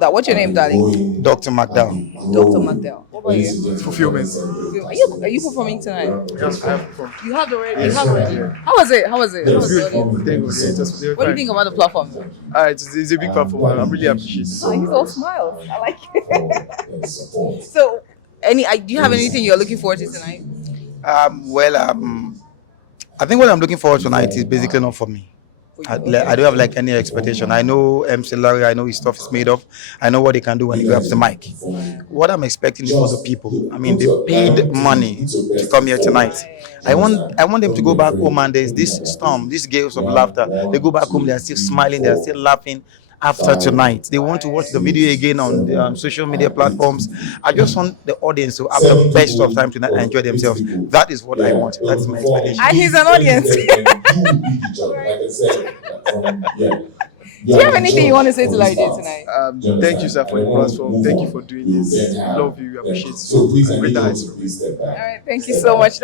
that. What's your name, darling? Dr. McDowell. Dr. McDowell. What about you? Fulfillment. Are you performing tonight? Yes, I have performed. You have already. You have already. How was it? How was it? How was the audience? Thank God, yeah, they were What do you fine. think about the platform? It's a big platform. I'm really appreciative. Oh, he's all smiles. I like it. So, do you have anything you're looking forward to tonight? I think what I'm looking forward to tonight is basically not for me. I don't have like any expectation. I know MC Larry, I know his stuff is made of. I know what he can do when he grabs the mic. What I'm expecting is for the people. I mean, they paid money to come here tonight. I want them to go back home and there's this storm, these gales of laughter. They go back home, they are still smiling, they are still laughing after tonight. They want to watch the video again on the social media platforms. I just want the audience to have the best of time tonight and enjoy themselves. That is what I want. That's my expectation. And he's an audience. Do you have anything you want to say to Larry tonight? Thank you, sir, for the platform. Thank you for doing this. Love you, appreciate you. Greater heights from you. All right, thank you so much.